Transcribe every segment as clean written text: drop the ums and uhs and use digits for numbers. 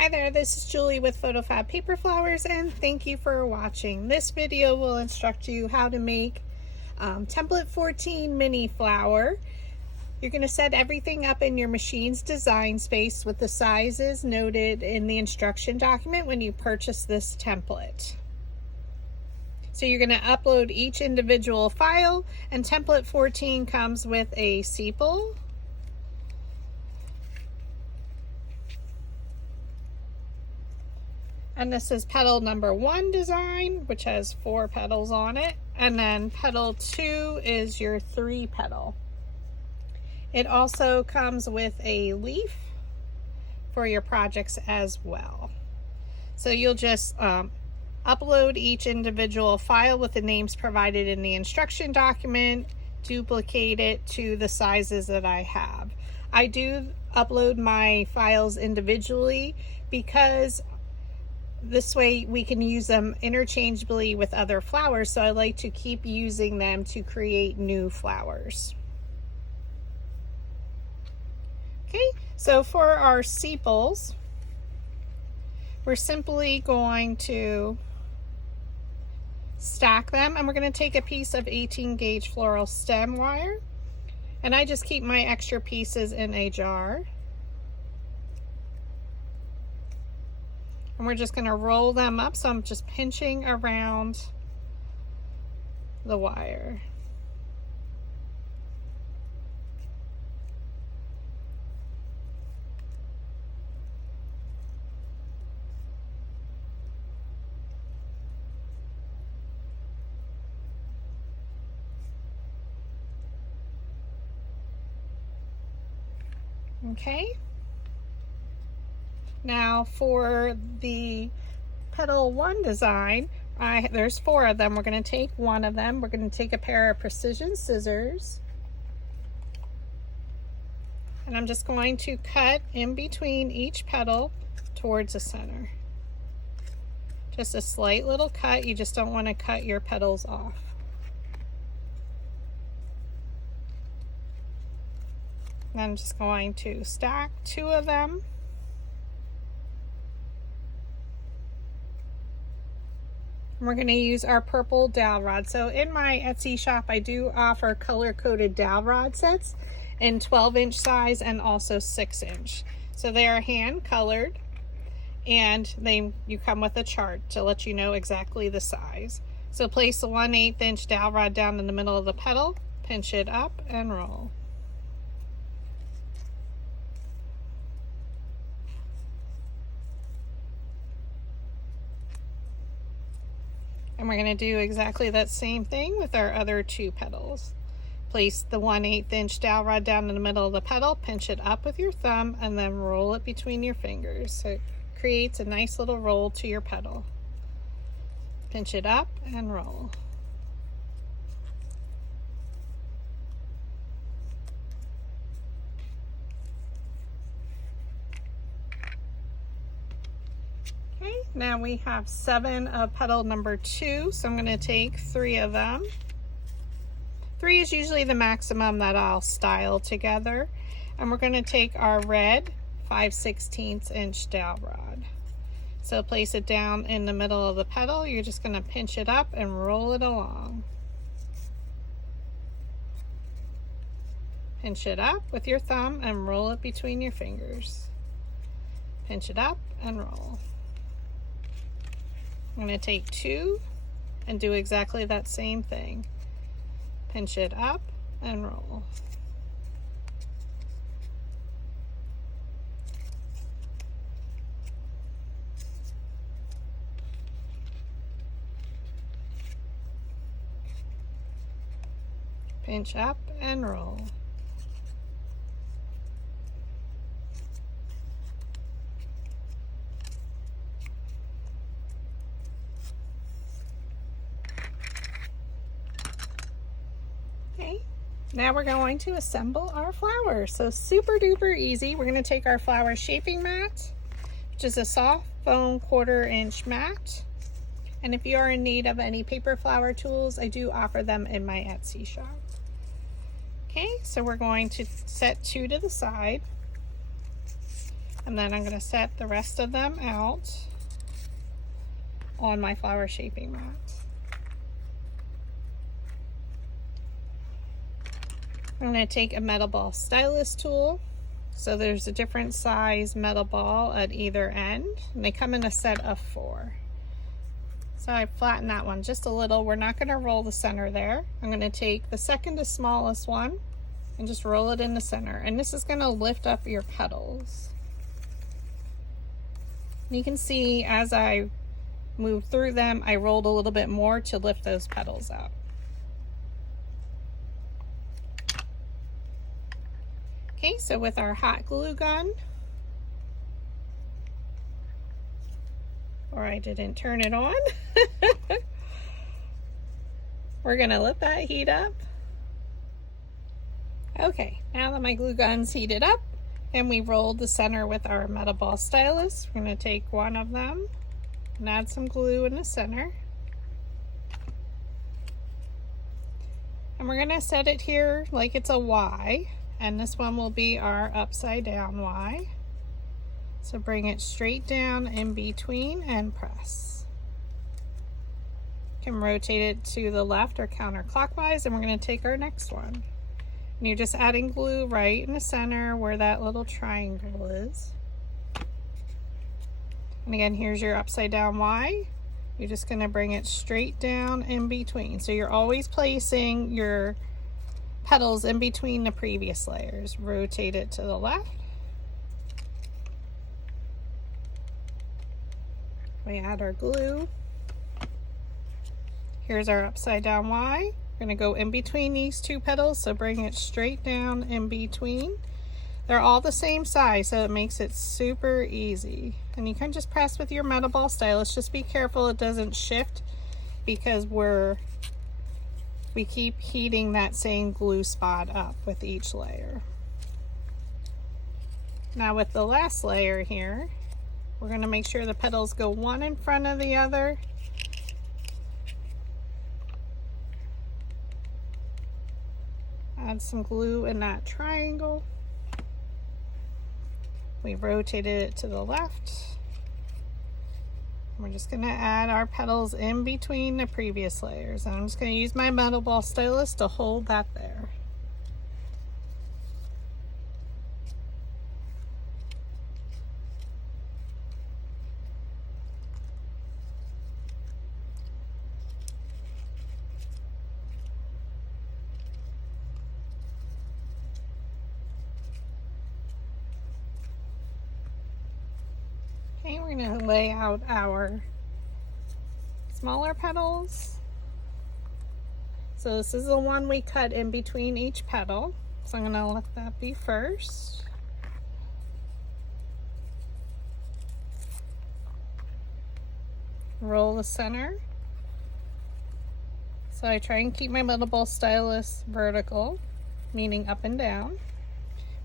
Hi there, this is Julie with PhotoFabPaperFlowers, and thank you for watching. This video will instruct you how to make template 14 mini flower. You're going to set everything up in your machine's design space with the sizes noted in the instruction document when you purchase this template. So you're going to upload each individual file, and template 14 comes with a sepal, and this is petal number 1 design, which has 4 petals on it, and then petal 2 is your 3 petal. It also comes with a leaf for your projects as well. So you'll just upload each individual file with the names provided in the instruction document, duplicate it to the sizes that I have. I do upload my files individually because this way we can use them interchangeably with other flowers, so I like to keep using them to create new flowers. Okay, so for our sepals, we're simply going to stack them, and we're going to take a piece of 18 gauge floral stem wire, and I just keep my extra pieces in a jar. And we're just going to roll them up, so I'm just pinching around the wire. Okay. Now for the petal 1 design, there's 4 of them. We're going to take one of them. We're going to take a pair of precision scissors, and I'm just going to cut in between each petal towards the center. Just a slight little cut. You just don't want to cut your petals off. And I'm just going to stack 2 of them. We're going to use our purple dowel rod. So in my Etsy shop, I do offer color-coded dowel rod sets in 12-inch size and also 6-inch. So they are hand-colored, and you come with a chart to let you know exactly the size. So place the 1/8 inch dowel rod down in the middle of the petal, pinch it up, and roll. And we're going to do exactly that same thing with our other 2 petals. Place the 1/8 inch dowel rod down in the middle of the petal, pinch it up with your thumb, and then roll it between your fingers. So it creates a nice little roll to your petal. Pinch it up and roll. Okay, now we have 7 of petal number 2, so I'm going to take 3 of them. 3 is usually the maximum that I'll style together, and we're going to take our red 5/16 inch dowel rod. So place it down in the middle of the petal. You're just going to pinch it up and roll it along. Pinch it up with your thumb and roll it between your fingers. Pinch it up and roll. I'm going to take 2 and do exactly that same thing. Pinch it up and roll. Pinch up and roll. Okay, now we're going to assemble our flowers. So super duper easy. We're going to take our flower shaping mat, which is a soft foam 1/4 inch mat. And if you are in need of any paper flower tools, I do offer them in my Etsy shop. Okay, so we're going to set 2 to the side. And then I'm going to set the rest of them out on my flower shaping mat. I'm going to take a metal ball stylus tool. So there's a different size metal ball at either end, and they come in a set of 4. So I flatten that one just a little. We're not going to roll the center there. I'm going to take the second to smallest one and just roll it in the center. And this is going to lift up your petals. And you can see as I move through them, I rolled a little bit more to lift those petals up. Okay, so with our hot glue gun, or I didn't turn it on, we're gonna let that heat up. Okay, now that my glue gun's heated up and we rolled the center with our metal ball stylus, we're gonna take one of them and add some glue in the center. And we're gonna set it here like it's a Y. And this one will be our upside down Y. So bring it straight down in between and press. You can rotate it to the left or counterclockwise, and we're going to take our next one. And you're just adding glue right in the center where that little triangle is. And again, here's your upside down Y. You're just going to bring it straight down in between. So you're always placing your petals in between the previous layers. Rotate it to the left. We add our glue. Here's our upside down Y. We're going to go in between these 2 petals, so bring it straight down in between. They're all the same size, so it makes it super easy. And you can just press with your metal ball stylus. Just be careful it doesn't shift, because we keep heating that same glue spot up with each layer. Now with the last layer here, we're going to make sure the petals go one in front of the other. Add some glue in that triangle. We rotated it to the left. We're just going to add our petals in between the previous layers. And I'm just going to use my metal ball stylus to hold that there. Okay, we're going to lay out our smaller petals. So this is the one we cut in between each petal. So I'm going to let that be first. Roll the center. So I try and keep my metal ball stylus vertical, meaning up and down.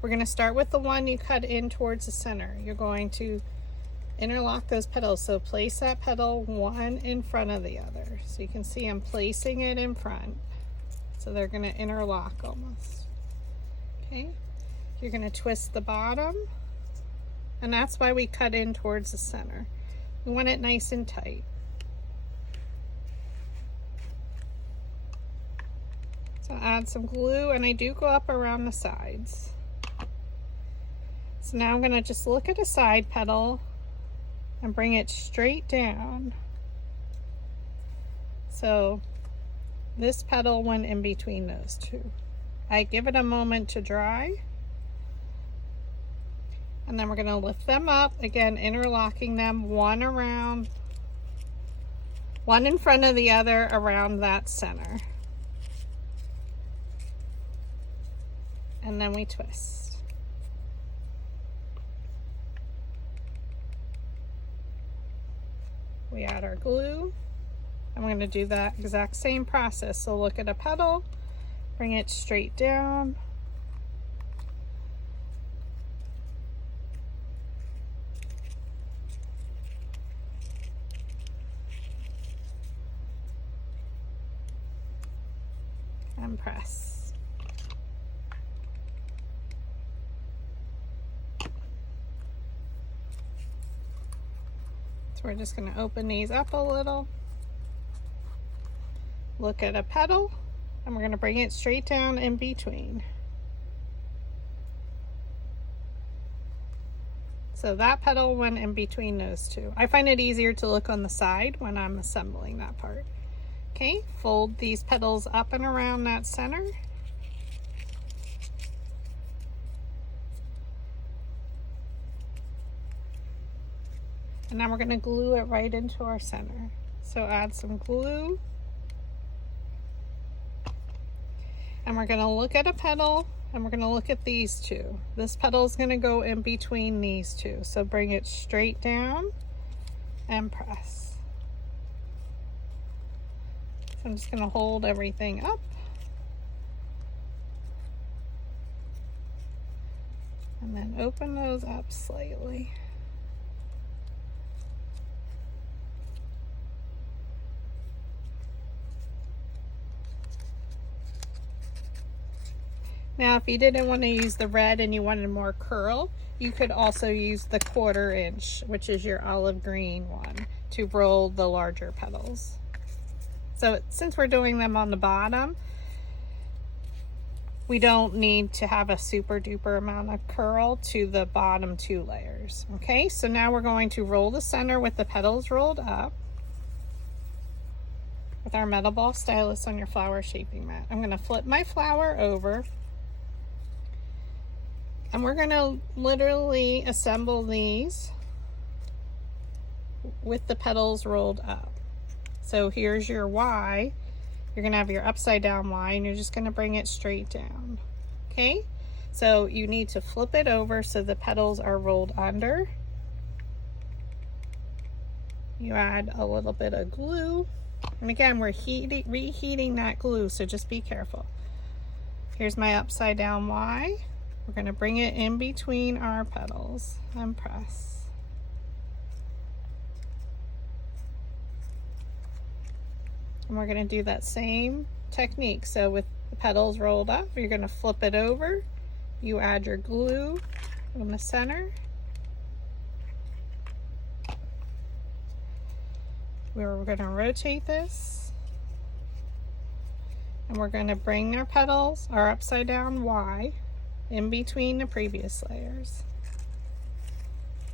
We're going to start with the one you cut in towards the center. You're going to interlock those petals, so place that petal one in front of the other. So you can see I'm placing it in front, so they're going to interlock almost. Okay, you're going to twist the bottom, and that's why we cut in towards the center. We want it nice and tight. So add some glue, and I do go up around the sides. So now I'm going to just look at a side petal and bring it straight down. So this petal went in between those 2. I give it a moment to dry, and then we're going to lift them up again, interlocking them one in front of the other around that center, and then we twist. We add our glue, and we're going to do that exact same process. So look at a petal, bring it straight down, and press. we're just going to open these up a little. Look at a petal, and we're going to bring it straight down in between. So that petal went in between those two. I find it easier to look on the side when I'm assembling that part. Okay, fold these petals up and around that center. And now we're going to glue it right into our center. So add some glue. And we're going to look at a petal, and we're going to look at these two. This petal is going to go in between these two. So bring it straight down and press. So I'm just going to hold everything up. And then open those up slightly. Now, if you didn't want to use the red and you wanted more curl, you could also use the 1/4 inch, which is your olive green one, to roll the larger petals. So since we're doing them on the bottom, we don't need to have a super duper amount of curl to the bottom 2 layers. Okay, so now we're going to roll the center with the petals rolled up with our metal ball stylus on your flower shaping mat. I'm going to flip my flower over. And we're going to literally assemble these with the petals rolled up. So here's your Y. You're going to have your upside down Y, and you're just going to bring it straight down. Okay? So you need to flip it over so the petals are rolled under. You add a little bit of glue. And again, we're reheating that glue, so just be careful. Here's my upside down Y. We're going to bring it in between our petals and press. And we're going to do that same technique. So with the petals rolled up, you're going to flip it over. You add your glue in the center. We're going to rotate this. And we're going to bring our petals, our upside down Y, in between the previous layers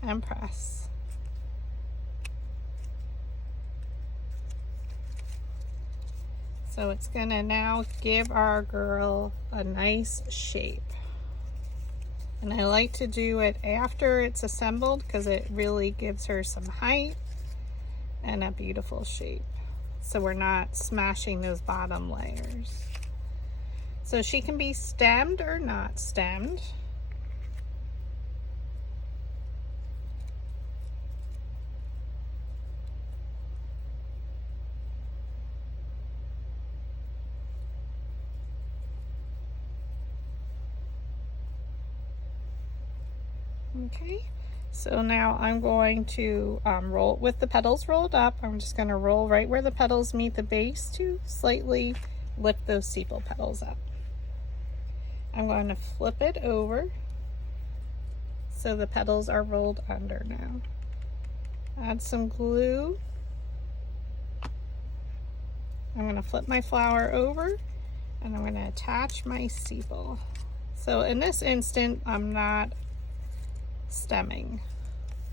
and press. So it's gonna now give our girl a nice shape. And I like to do it after it's assembled because it really gives her some height and a beautiful shape. So we're not smashing those bottom layers. So she can be stemmed or not stemmed. Okay, so now I'm going to roll with the petals rolled up. I'm just going to roll right where the petals meet the base to slightly lift those sepal petals up. I'm going to flip it over so the petals are rolled under now. Add some glue. I'm going to flip my flower over and I'm going to attach my sepal. So in this instant, I'm not stemming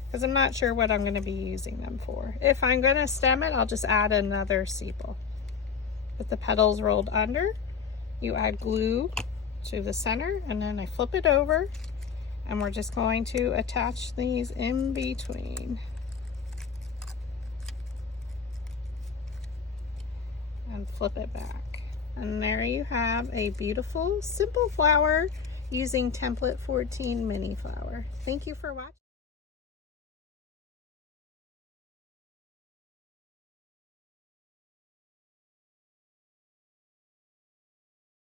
because I'm not sure what I'm going to be using them for. If I'm going to stem it, I'll just add another sepal. With the petals rolled under, you add glue to the center and then I flip it over and we're just going to attach these in between and flip it back. And there you have a beautiful simple flower using template 14 mini flower. Thank you for watching.